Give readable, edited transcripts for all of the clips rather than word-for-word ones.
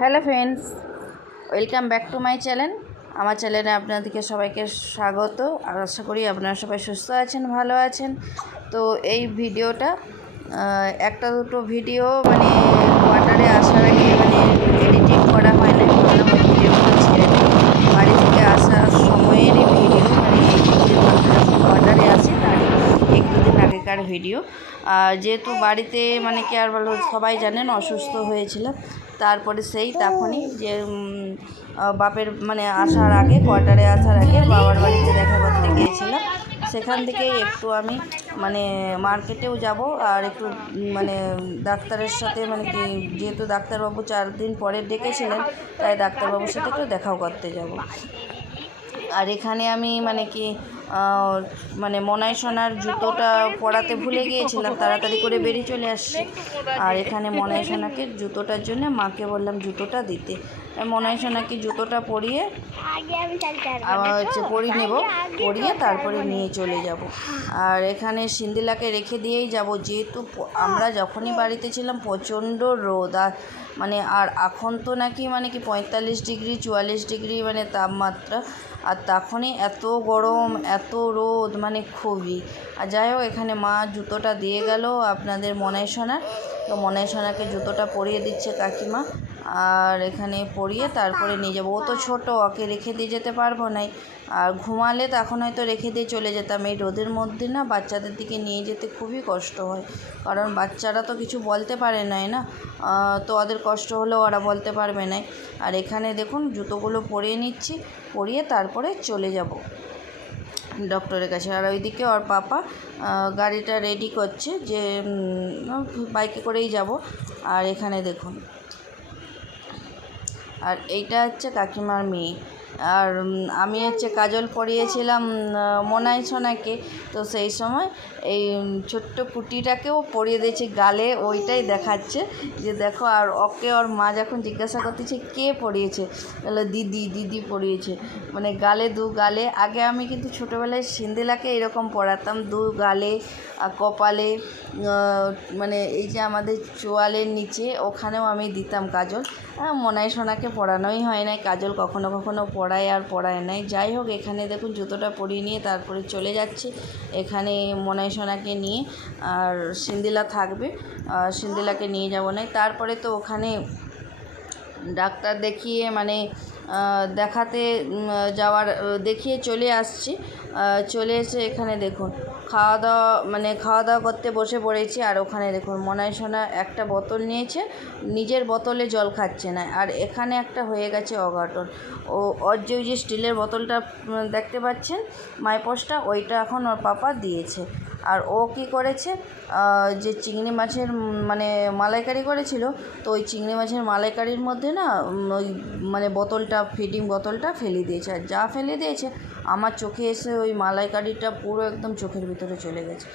Hello friends, welcome back to my channel. আমার চ্যানেলে আপনাদেরকে সবাইকে স্বাগত। আর আশা করি আপনারা সবাই সুস্থ আছেন, ভালো আছেন। তো এই ভিডিওটা একটা দুটো ভিডিও কোয়ার্টারে আসার আগে এডিটিং করা হয় না, ভাবলাম ওই ভিডিওগুলো ছেড়ে দিই। বাড়ি থেকে আসার সময়েরই ভিডিও, কোয়ার্টারে আসি তারই এক দুদিন আগেকার ভিডিও। যেহেতু বাড়িতে কি আর বলো, সবাই জানেন অসুস্থ হয়েছিল। তারপরে তখনই যে বাপের আসার আগে, কোয়ার্টারে আসার আগে বাবার বাড়িতে দেখা করতে গিয়েছিলাম। সেখান থেকেই একটু আমি মার্কেটেও যাব আর একটু ডাক্তারের সাথে যেহেতু ডাক্তারবাবু 4 দিন পরে ডেকেছিলেন, তাই ডাক্তারবাবুর সাথে একটু দেখাও করতে যাব। আর এখানে আমি মনাই সোনার জুতোটা পরাতে ভুলে গিয়েছিলাম, তাড়াতাড়ি করে বেরিয়ে চলে আসছি। আর এখানে মনাই সোনাকে জুতোটার জন্য মাকে বললাম জুতোটা দিতে। মনাই সোনাকে জুতোটা পরিয়ে আবার পরিয়ে নেব, পরিয়ে তারপরে নিয়ে চলে যাব। আর এখানে সিন্দিলাকে রেখে দিয়েই যাব, যেহেতু আমরা যখনই বাড়িতে ছিলাম প্রচণ্ড রোদ। আর এখন তো নাকি 45 ডিগ্রি 44 ডিগ্রি তাপমাত্রা। আর তখনই এত গরম, এত রোদ, খুবই। আর যাই হোক, এখানে মা জুতোটা দিয়ে গেল আপনাদের মনাই সোনার। তো মনাই সোনাকে জুতোটা পরিয়ে দিচ্ছে কাকিমা। আর এখানে পরিয়ে তারপরে নিয়ে যাবো। ও তো ছোটো, ওকে রেখে দিয়ে যেতে পারবো না। আর ঘুমালে তখন হয়তো রেখে দিয়ে চলে যেতাম। এই রোদের মধ্যে না বাচ্চাদের দিকে নিয়ে যেতে খুবই কষ্ট হয়, কারণ বাচ্চারা তো কিছু বলতে পারে না, তো ওদের কষ্ট হলেও ওরা বলতে পারবে না। আর এখানে দেখুন জুতোগুলো পরিয়ে নিচ্ছি, পরিয়ে তারপরে চলে যাব ডক্টরের কাছে। আর ওইদিকে ওর পাপা গাড়িটা রেডি করছে, যে বাইকে করেই যাব। আর এখানে দেখুন, আর এইটা হচ্ছে কাকিমার মেয়ে। আর আমি কাজল পরিয়েছিলাম মনাই সোনাকে, তো সেই সময় এই ছোট্ট কুটিটাকেও পরিয়ে দিয়েছে গালে, ওইটাই দেখাচ্ছে যে দেখো। আর ওকে ওর মা যখন জিজ্ঞাসা করতেছে কে পরিয়েছে, বলে দিদি পরিয়েছে, গালে, দু গালে। আগে আমি কিন্তু ছোটোবেলায় সিন্দিলাকে এরকম পরাতাম, দু গালে, কপালে, এই যে আমাদের চোয়ালের নিচে, ওখানেও আমি দিতাম কাজল। মনাই সোনাকে পরানোই হয় নাই কাজল, কখনো কখনো পরায় আর পরায় নাই। যাই হোক, এখানে দেখুন জুতোটা পরিয়ে নিয়ে তারপরে চলে যাচ্ছি এখানে মনাই সোনাকে নিয়ে। আর সিন্দিলা থাকবে, সিন্দিলাকে নিয়ে যাব না। তারপরে তো ওখানে ডাক্তার দেখিয়ে দেখাতে যাওয়ার দেখিয়ে চলে আসছি। চলে এসে এখানে দেখুন খাওয়া দাওয়া করতে বসে পড়েছি। আর ওখানে দেখুন মনাই সোনা একটা বোতল নিয়েছে, নিজের বোতলে জল খাচ্ছে না। আর এখানে একটা হয়ে গেছে অঘটন। ওর যে স্টিলের বোতলটা দেখতে পাচ্ছেন মাইপোসটা, ওইটা এখন ওর পাপা দিয়েছে। আর ও কী করেছে, যে চিংড়ি মাছের মালাইকারি করেছিল, তো ওই চিংড়ি মাছের মালাইকারির মধ্যে না ওই বোতলটা, ফিডিং বোতলটা ফেলে দিয়েছে। আর যা ফেলে দিয়েছে, আমার চোখে এসে ওই মালাইকারিটা পুরো একদম চোখের ভিতরে চলে গেছে।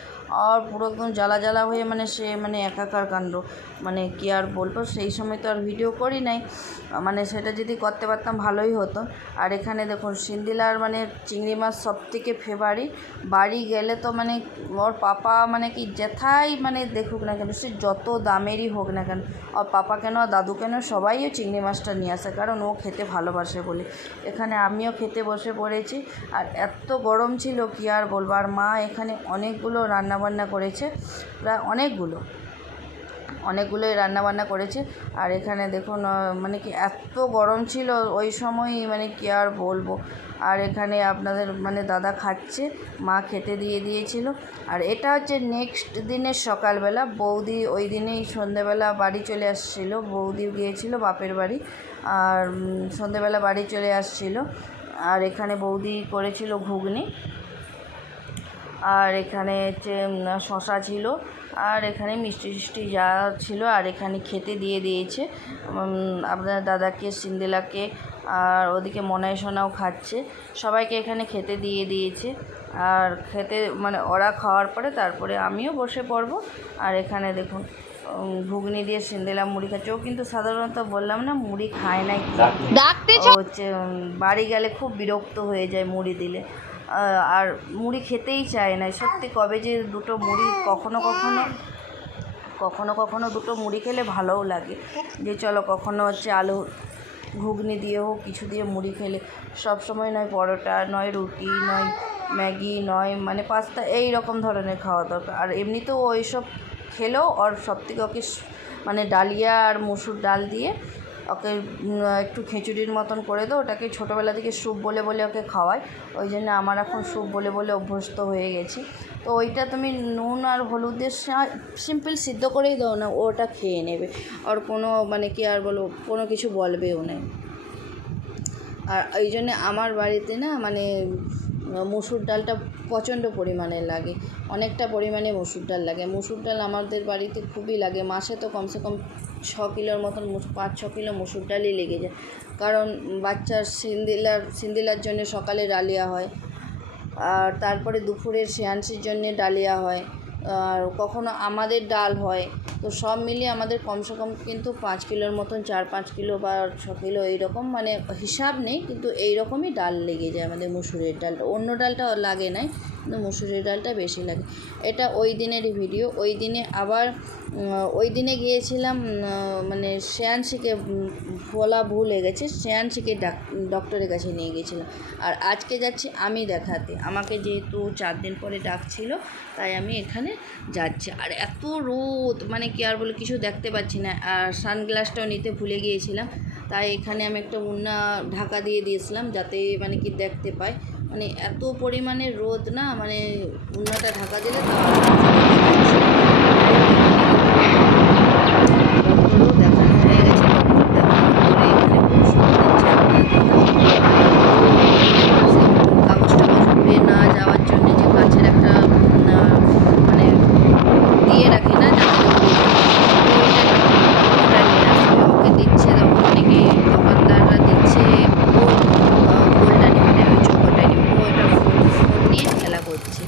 আর পুরো একদম জ্বালা হয়ে সে একাকার কাণ্ড, কী আর বলবো। সেই সময় তো আর ভিডিও করি নাই, সেটা যদি করতে পারতাম ভালোই হতো। আর এখানে দেখুন সিন্দিলার চিংড়ি মাছ সবথেকে ফেভারিট। বাড়ি গেলে তো ওর পাপা কি যেথাই দেখুক না কেন, সে যত দামেরই হোক না কেন, ওর পাপা কেন দাদু কেন সবাইও চিংড়ি মাছটা নিয়ে আসে, কারণ ও খেতে ভালোবাসে বলে। এখানে আমিও খেতে বসে পড়েছি। আর এত গরম ছিল কি আর বলবো। আর মা এখানে অনেকগুলো রান্নাবান্না করেছে, প্রায় অনেকগুলোই রান্নাবান্না করেছে। আর এখানে দেখুন এত গরম ছিল ওই সময়, কি আর বলবো। আর এখানে আপনাদের দাদা খাচ্ছে, মা খেতে দিয়ে দিয়েছিল। আর এটা হচ্ছে নেক্সট দিনের সকালবেলা। বৌদি ওই দিনেই সন্ধেবেলা বাড়ি চলে আসছিলো, বৌদি গিয়েছিল বাপের বাড়ি, আর সন্ধেবেলা বাড়ি চলে আসছিল। আর এখানে বৌদি করেছিল ঘুগনি, আর এখানে শশা ছিল, আর এখানে মিষ্টি যা ছিল। আর এখানে খেতে দিয়ে দিয়েছে আপনার দাদাকে, সিন্দিলাকে, আর ওদিকে মনাই সোনাও খাচ্ছে। সবাইকে এখানে খেতে দিয়ে দিয়েছে। আর খেতে ওরা খাওয়ার পরে তারপরে আমিও বসে পড়ব। আর এখানে দেখুন ঘুগনি দিয়ে সিন্দিলা মুড়ি খাচ্ছে। ও কিন্তু সাধারণত বললাম না মুড়ি খায় নাই, বাড়ি গেলে খুব বিরক্ত হয়ে যায় মুড়ি দিলে। আর মুড়ি খেতেই চায় না। সত্যি কবে যে দুটো মুড়ি কখনো কখনো কখনো দুটো মুড়ি খেলে ভালোও লাগে, যে চলো কখনো হচ্ছে আলু ঘুগনি দিয়ে হোক কিছু দিয়ে মুড়ি খেলে, সব সময় নয় পরোটা, নয় রুটি, নয় ম্যাগি, নয় মানে পাস্তা, এই রকম ধরনের খাওয়া দরকার। আর এমনিতেও ওই সব খেলেও ওর সবথেকে ওকে মানে ডালিয়া আর মসুর ডাল দিয়ে ওকে একটু খিচুড়ির মতন করে দাও, ওটাকে ছোটোবেলা থেকে স্যুপ বলে বলে ওকে খাওয়ায়, ওই জন্য আমার এখন স্যুপ বলে বলে অভ্যস্ত হয়ে গেছি। তো ওইটা তুমি নুন আর হলুদের সিম্পল সিদ্ধ করেই দাও না, ওটা খেয়ে নেবে, আর কোনো মানে কি আর বলো কোনো কিছু বলবেও না। আর এই জন্যে আমার বাড়িতে না মানে মসুর ডালটা প্রচণ্ড পরিমাণে লাগে, অনেকটা পরিমাণে মসুর ডাল লাগে। মসুর ডাল আমাদের বাড়িতে খুবই লাগে, মাসে তো কমসে কম 6 কিলোর মতন 5-6 কিলো মসুর ডালই লেগে যায়। কারণ বাচ্চার সিন্দিলার জন্য সকালে ডালিয়া হয়, আর তারপরে দুপুরের সেয়ান্সির জন্যে ডালিয়া হয়, আর কখনো আমাদের ডাল হয়। তো সব মিলিয়ে আমাদের কমসে কম কিন্তু 5 কিলোর মতন 4-5 কিলো বা 6 কিলো এইরকম মানে হিসাব নেই, কিন্তু এইরকমই ডাল লেগে যায় আমাদের মুসুরের ডালটা। অন্য ডালটা লাগে নাই, কিন্তু মুসুরের ডালটা বেশি লাগে। এটা ওই দিনেরই ভিডিও। ওই দিনে আবার ওই দিনে গিয়েছিলাম মানে শ্রেয়াংশীকে বলা ভুল হয়ে গেছে, শ্রেয়াংশীকে ডক্টরের কাছে নিয়ে গিয়েছিলাম। আর আজকে যাচ্ছি আমি দেখাতে, আমাকে যেহেতু 4 দিন পরে ডাকছিল তাই আমি এখানে যাচ্ছি। আর এত রোদ মানে কি আর বলে কিছু দেখতে পাচ্ছি না, আর সানগ্লাসটাও নিতে ভুলে গিয়েছিলাম, তাই এখানে আমি একটা উন্না ঢাকা দিয়ে দিয়েছিলাম যাতে মানে কি দেখতে পাই। মানে এত পরিমাণে রোদ না, মানে উন্নাটা ঢাকা দিলে ডক্টরও দেখানো হয়ে গেছে, কাগজ টাগজ পুড়ে না যাওয়ার জন্য যে কাছের একটা মানে দিয়ে রাখে না যাতে ওটা নিয়ে আসবে, ওকে দিচ্ছে অনেকে দোকানদাররা দিচ্ছে গোলটা নিয়ে ওই চৌকোটা নিয়ে ও এটা ফোন নিয়ে খেলা করছে।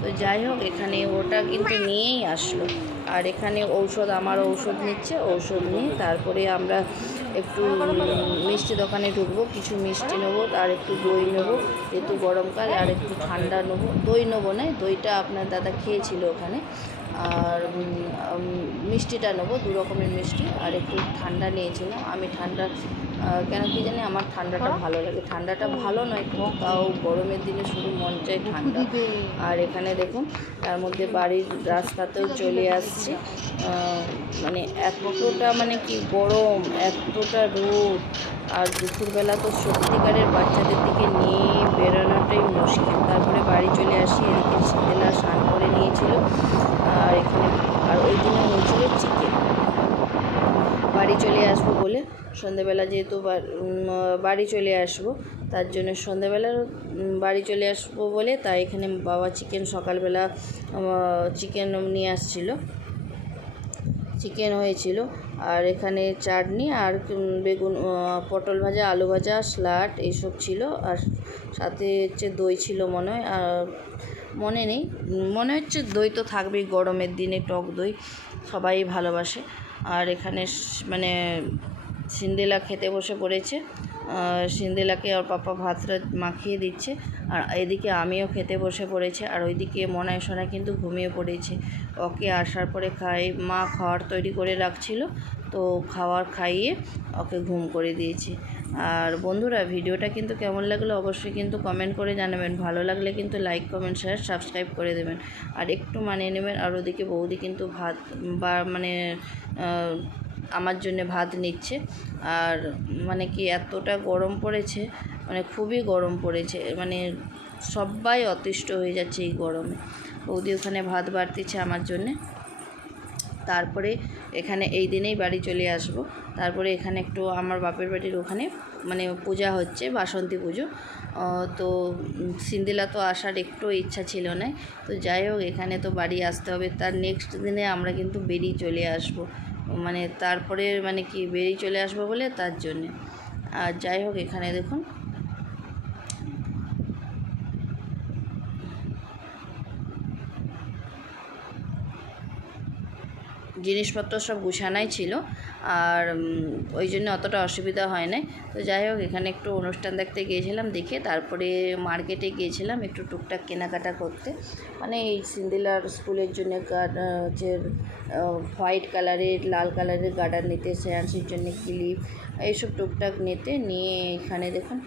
তো যাই হোক এখানে ওটা কিন্তু নিয়েই আসলো, আর এখানে আমার ঔষধ নিচ্ছে, ঔষধ নিয়ে তারপরে আমরা একটু মিষ্টি দোকানে ঢুকবো, কিছু মিষ্টি নেবো, আর একটু দই নেবো যেহেতু গরমকাল, আর একটু ঠান্ডা নেবো। দই নেবো না, দইটা আপনার দাদা খেয়েছিল ওখানে, আর মিষ্টিটা নেবো, 2 রকমের মিষ্টি, আর একটু ঠান্ডা নিয়েছিলাম আমি। ঠান্ডা কেন কি জানি আমার ঠান্ডাটা ভালো লাগে, ঠান্ডাটা ভালো নয় কিন্তু তাও গরমের দিনে শুধু মন চায় ঠান্ডা। আর এখানে দেখুন তার মধ্যে বাড়ির রাস্তাতেও চলে আসছি, মানে এতটা মানে কি গরম, এতটা রোদ, আর দুপুরবেলা তো সত্যিকারের বাচ্চাদের দিকে নিয়ে বেরোনোটাই মুশকিল। তারপরে বাড়ি চলে আসি, এদিকে শীতেলা স্নান করে নিয়েছিল, আর এখানে আর ওই দিনে হয়েছিল চিকেন। বাড়ি চলে আসবো বলে সন্ধ্যেবেলা যেহেতু বাড়ি চলে আসবো, তার জন্য সন্ধ্যেবেলা বাড়ি চলে আসবো বলে তাই এখানে বাবা চিকেন সকালবেলা চিকেন নিয়ে আসছিলো, চিকেন হয়েছিল, আর এখানে চাটনি আর বেগুন পটল ভাজা, আলু ভাজা, স্যালাড এইসব ছিল, আর সাথে হচ্ছে দই ছিল মনে হয়, আর মনে নেই, মনে হচ্ছে দই তো থাকবেই, গরমের দিনে টক দই সবাই ভালোবাসে। আর এখানে মানে সিন্দেলা খেতে বসে পড়েছে, সিন্দেলাকে ওর পাপা ভাতটা মাখিয়ে দিচ্ছে, আর এদিকে আমিও খেতে বসে পড়েছে, আর ওইদিকে মনায় সোনায় কিন্তু ঘুমিয়ে পড়েছে। ওকে আসার পরে মা খাওয়ার তৈরি করে রাখছিল, তো খাইয়ে ওকে ঘুম করে দিয়েছি। আর বন্ধুরা ভিডিওটা কিন্তু কেমন লাগলো অবশ্যই কিন্তু কমেন্ট করে জানাবেন, ভালো লাগলে কিন্তু লাইক কমেন্ট শেয়ার সাবস্ক্রাইব করে দেবেন, আর একটু মানিয়ে নেবেন। আর ওদিকে বৌদি কিন্তু ভাত বা মানে আমার জন্য ভাত নিচ্ছে, আর মানে কি এতটা গরম পড়েছে, মানে খুবই গরম পড়েছে, মানে সবাই অতিষ্ঠ হয়ে যাচ্ছে এই গরমে। বৌদি ওখানে ভাত বাড়তেছে আমার জন্যে। তারপরে এখানে এই দিনেই বাড়ি চলে আসব। তারপরে এখানে একটু আমার বাপের বাড়ির ওখানে মানে পূজা হচ্ছে, বাসন্তী পুজো, তো সিন্দিলা তো আসার একটু ইচ্ছা ছিল না, তো যাই হোক এখানে তো বাড়ি আসতে হবে। তার নেক্সট দিনে আমরা কিন্তু বেরিয়ে চলে আসব, মানে তারপরে মানে কি বেরিয়ে চলে আসবো বলে তার জন্যে। আর যাই হোক এখানে দেখুন জিনিসপত্র সব গুছানাই ছিল, আর ওই জন্য অতটা অসুবিধা হয় নাই। তো যাই হোক, এখানে একটু অনুষ্ঠান দেখতে গিয়েছিলাম, দেখে তারপরে মার্কেটে গিয়েছিলাম একটু টুকটাক কেনাকাটা করতে, মানে এই সিন্দিলার স্কুলের জন্য হচ্ছে হোয়াইট কালারের, লাল কালারের গার্ডার নিতে, শ্রেয়াংশীর জন্য ক্লিপ, এইসব টুকটাক নিয়ে এখানে দেখুন